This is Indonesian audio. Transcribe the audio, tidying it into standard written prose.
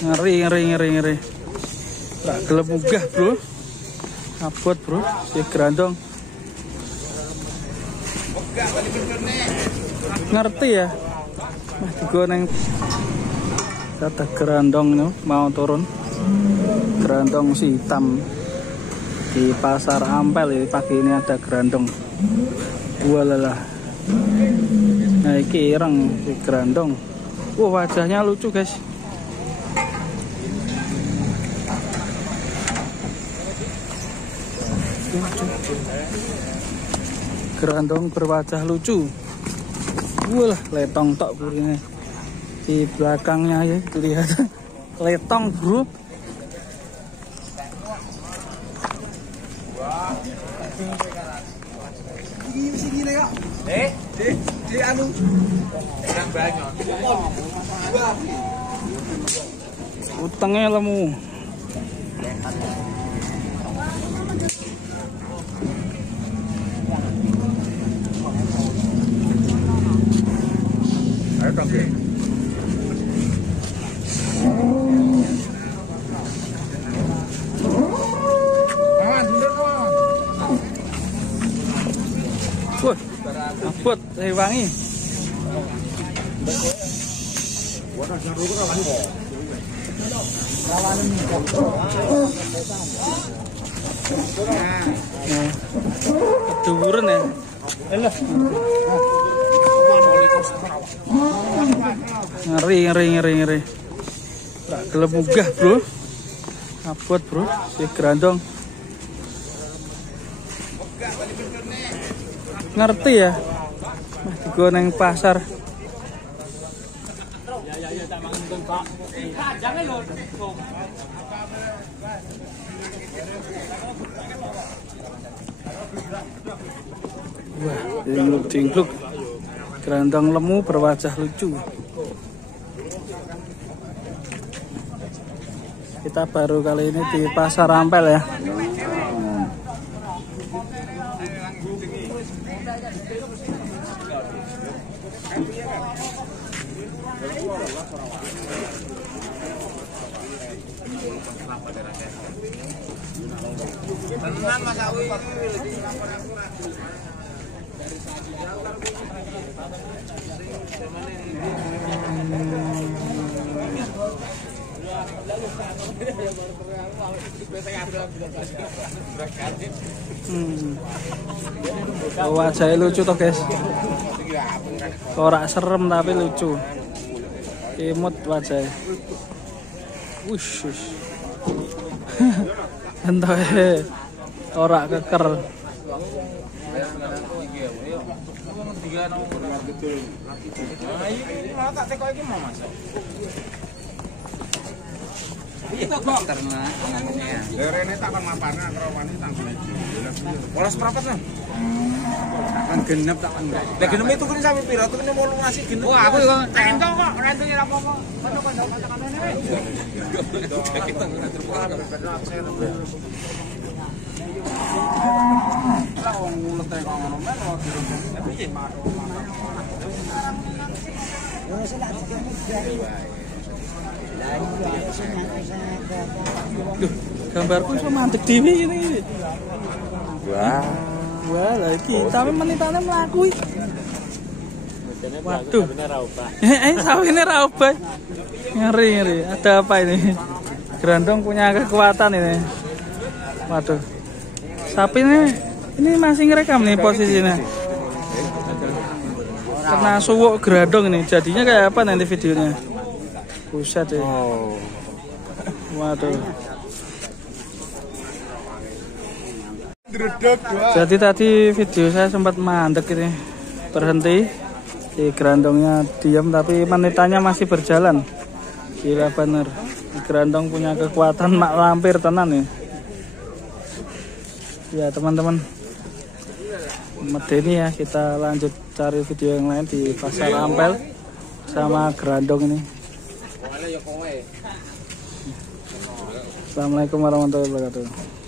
Ngeri. Tak gelem munggah, Bro. Abot, Bro. Si gerandong. Ngerti ya? Mah digoneng. Kata gerandong nih mau turun. Gerandong si hitam di pasar Ampel ya. Pagi ini ada gerandong. Walalah. Nah, iki ireng si gerandong. Wajahnya lucu, guys. Gerandong berwajah lucu. Wah, letong tok burine. Di belakangnya ya lihat letong, Bro. Di anu kurang banyak. Utangnya lemu. Ayo dong, Bro. Wah, abot, wangi. Keduren ya. Ngeri. Tak gelem munggah, Bro. Abot, Bro. Si gerandong. Ngerti ya? Mah digoneng pasar. Wah, jingluk. Gerandong lemu berwajah lucu. Kita baru kali ini di pasar Ampel ya. Tenan Mas Awi. Wajahnya lucu toh, guys. Ora serem tapi lucu. Imut wajahnya. Wush. Entah ora keker. Itu kok karena anaknya. Lerene tak kon mapane antrawani tanggung. Polos merapat kan? Kan genep tak kan. Lah genep itu kan sampe pira? Itu kan 18 genep. Wah, aku kok entok kok, rentune ra apa-apa. Kono-kono kata-katane rek. Kita ngerti lah wong ngulet kok ngono men kok diruntuh. Tapi piye maro. Yo sing tak dikene Duh, gambarku iso mandek dhewe ini. Wah, lagi tapi menitane mlaku iki. Waduh. Sawine ra obah. Ngeri. Ada apa ini? Gerandong punya kekuatan ini. Waduh. Sapi ini masih ngerekam nih posisinya. Kena suwuk gerandong ini. Jadinya kayak apa nanti videonya? Buset ya. Waduh. Jadi tadi video saya sempat mandek ini. Berhenti. Si gerandongnya diam tapi menitanya masih berjalan. Gila bener. Si gerandong punya kekuatan mak lampir tenan ya. Ya teman-teman. Medeni ya, kita lanjut cari video yang lain di pasar Ampel sama gerandong ini. Assalamualaikum warahmatullahi wabarakatuh.